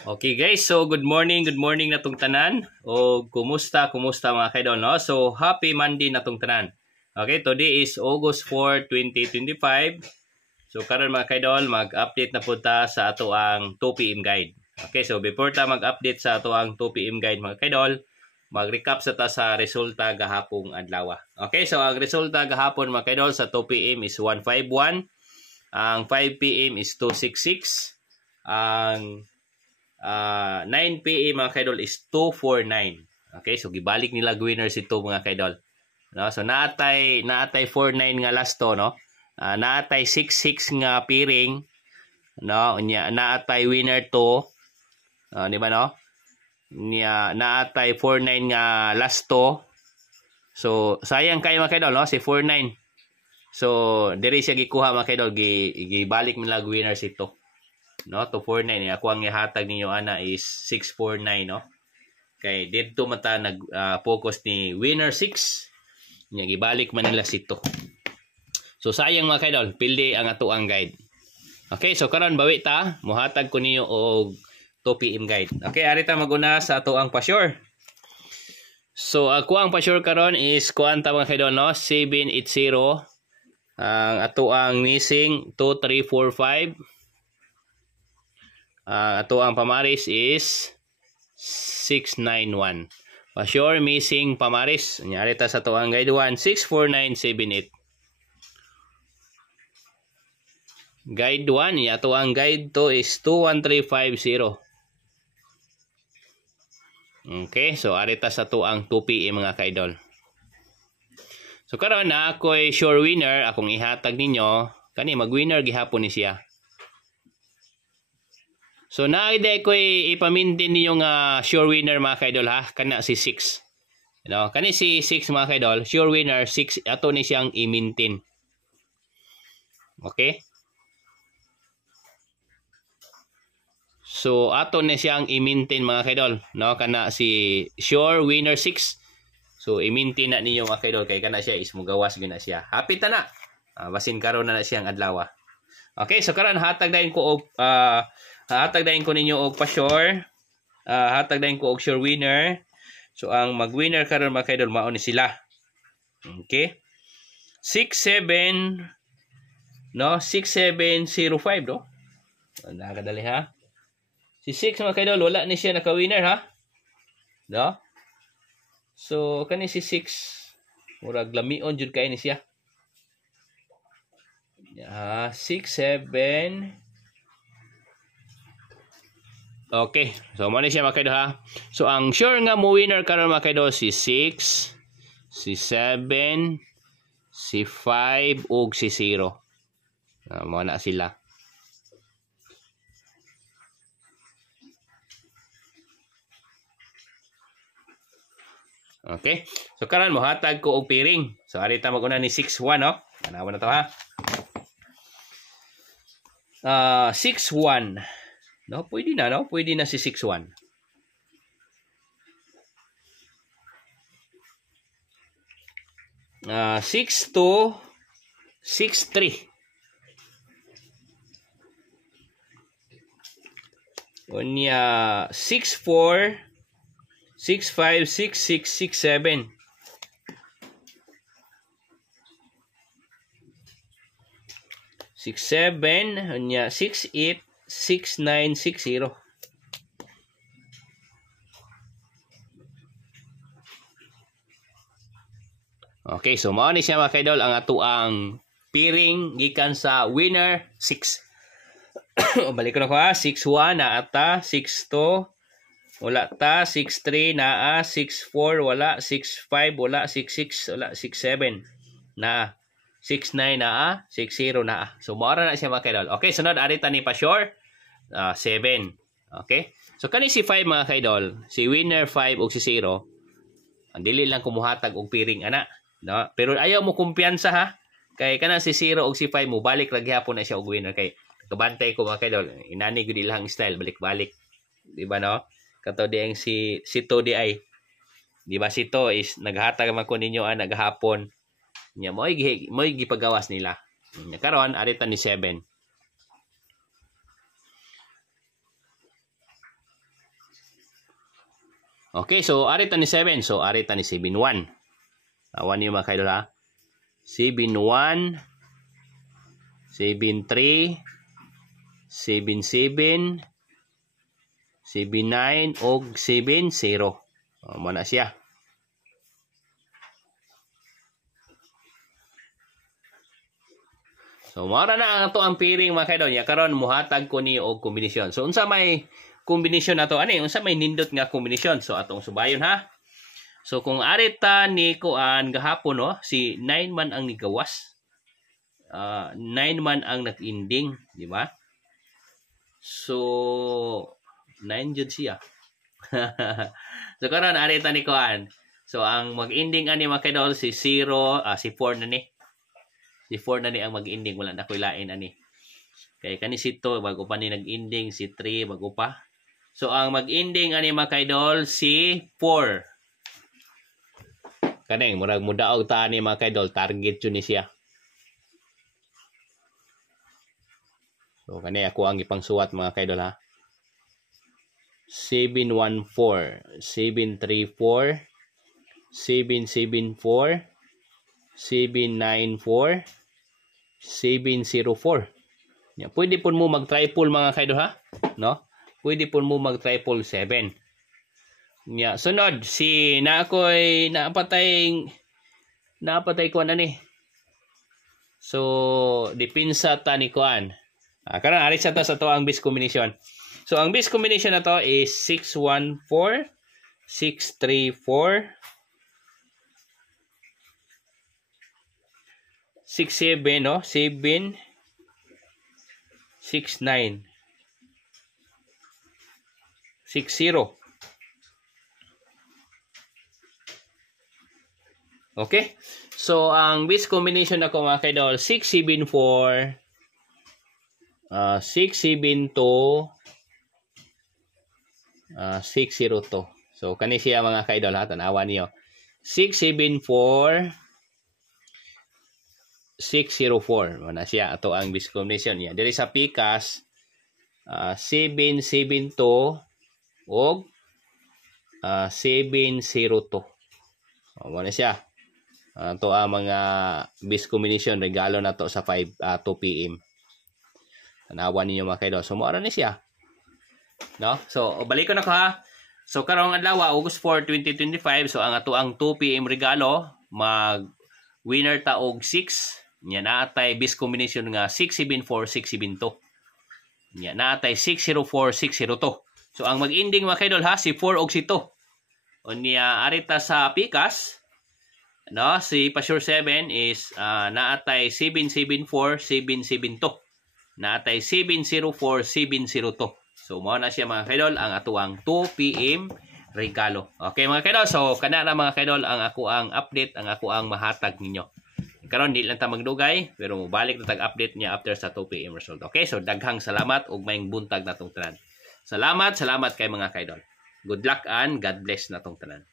Okay guys, so good morning na tong tanan. O kumusta mga kaidol, no? So happy Monday na tong tanan. Okay, today is August 4, 2025. So karon mga kaidol, mag-update na po ta sa ato ang 2 PM guide. Okay, so before ta mag-update sa ato ang 2 PM guide mga kaidol, mag-recap sa ta sa resulta gahapong adlaw. Okay, so ang resulta gahapon mga kaidol sa 2 PM is 151. Ang 5 PM is 266. Ang 9 PM mga kaidol is 249. Okay, so gibalik nila winner si 2 mga kaidol. No, so naatay 49 nga last to, no. Naatay 66 nga piring, no. Nya naatay winner 2. Di ba, no? Nya naatay 49 nga last to. So sayang kay mga kaidol, no, si 49. So diri siya gikuha mga kaidol, gibalik nila winner si 2. No, 249. Ako ang ihatag ninyo ana is 649, no. Kay didto mata nag focus ni winner 6. Nya gibalik man nila si 2. So sayang mga kaidol, pildi ang ato ang guide. Okay, so karon bawi ta, mohatag ko niyo og 2 PM guide. Okay, ari ta maguna sa ato ang pa-sure. So ako ang pa-sure karon is kuan ta mga kaidol, no, 780. Ang ato ang missing 2345. Ato ang pamaris is 691. Pa-sure missing pamaris. Nyari ta sa ato ang guide 1, 64978. Guide 1, ato ang guide 2 is 21350. Okay, so arita sa ato ang 2 PM mga kaidol. So karon na ako'y sure winner, akong ihatag ninyo. Kani mag-winner gihapon ni siya. So naide ko ipamintin niyo nga sure winner mga kaidol, ha. Kana si 6. You know, kani si 6 mga kaidol, sure winner 6 ato ni siyang i-maintain. Okay? So ato ni siyang i-maintain mga kaidol, no, kana si sure winner 6. So i-maintain na niyo mga kaidol kay kana siya is mugawas gyud na siya. Happy ta na. Basin karon na siyang adlaw. Okay, so karon hatag dayon ko og hatag dayon ko ninyo og pa-sure. Hatag dayon ko og sure winner. So ang mag-winner karon mga kaidol mao ni sila. Okay? 67 no, 6705, no. Nakadali ha. Si 6 mga kaidol wala ni siya naka-winner, ha. No? So kani si 6 murag lamion jud kay ni siya. 67. Okay, so mo ni siya mga kaidol, ha. So ang sure nga mo winner karon mga kaidol si 6, si 7, si 5 ug si 0. Mo na sila. Okay, so karon mohatag ko og piring. So ari ta maguna ni 61, no. Tanawan na to, ha. 61. No, pwede na, no? Pwede na si 61. Uh, 62, 63. Unya 64, 65, 66, 67. 67, unya 68, 6960. Okay, so mao ni siya mga kaidol ang ato ang piring gikan sa winner 6. Balik ko na ko, ha. 61 na ata, 62 wala ta, 63 naa, 64 wala, 65 wala, 66 wala, 67 na, 69 naa, 60 naa. So mora na siya mga kaidol. Okay, sunod arita ni pa-sure 7. Okay, so kani si 5 mga kaidol, si winner 5 ug si 0, ang dili lang kumuhatag og piring ana, no? Pero ayaw mo kumpiyansa, ha, kay kana si 0 ug si 5 mo balik ra gyapon na siya og winner. Kay kabantay ko mga kaidol, inani gud ilang style balik-balik, di ba, no? Kato di ang si to di ay, di ba, si to is naghatag man ko ninyo naghapon nya mo gipagawas nila. Karon arita ni 7. Okay, so ari ta ni 7. So ari ta ni 7-1. Awan niyo mga kaidol ha. 7-1, 7-3, 7-7, 7-9 og 7-0. Mo na siya. So mao na ang ato ang pairing mga kaidol. Ya karon muhatag ko ni og kombinasyon. So unsa may kombinasyon nato ani? Unsa may nindot nga kombinasyon? So atong subayon ha. So kung arita ni kuan gahapon no, si 9 man ang nigawas. 9 man ang nag-ending, di ba? So 9 jud siya. So karon arita ni kuan. So ang mag-ending ani mga kaidol si 0, si 4 na ni. Si 4 na ni ang mag-ending, wala na koy lain ani. Kay kani si 2 bago pa ni nag-ending, si 3 bago pa. So ang mag-ending ani mga kaidol si 4. Kaneng murag mudaog ta ni mga kaidol, target yun ni siya. So kani ako ang ipangsuwat mga kaidol ha. 714, 734, 774, 794, 704. Yeah, pwede po mo mag-triple mga kaidol ha, no? Pwede po mo mag-triple 7. Yeah, sunod si naapatay ko na ni. So dipinsa ta ni kuan. Karon ari sa to ang base combination. So ang base combination na to is 614, 634, 6-7, no? 7, 6-9, 6-0. Okay? So, ang base combination ako mga kaidol, 6-7-4, 6-7-2, 6-0-2. So, kani siya mga kaidol ha, tanawa niyo. 6-7-4, 604 mana siya ato ang base combination niya diri sa pikas 772 og 702 mana siya ato ang mga base combination regalo nato sa 2 PM. Tanawan ninyo mga kaidol. So mo ni siya, no? So balik ko na ko ha. So karong adlaw August 4, 2025, so ang ato ang 2 PM regalo mag winner ta og 6. Nya naatay base combination nga 674 672. Nya naatay 604 602. So ang mag-ending mga kaidol ha si 4 og si 2. Unya arita sa pikas no si Pasure 7 is naatay 774 772. Naatay 704 702. So mao na siya mga kaidol ang atuang 2 PM regalo. Okay mga kaidol, so kana na mga kaidol ang ako ang update, ang ako ang mahatag ninyo. Karon di lang ta magdugay pero mobalik na tag-update niya after sa 2 PM result. Okay, so daghang salamat ug maayong buntag natong tanan. Salamat kay mga kaidol. Good luck and God bless natong tanan.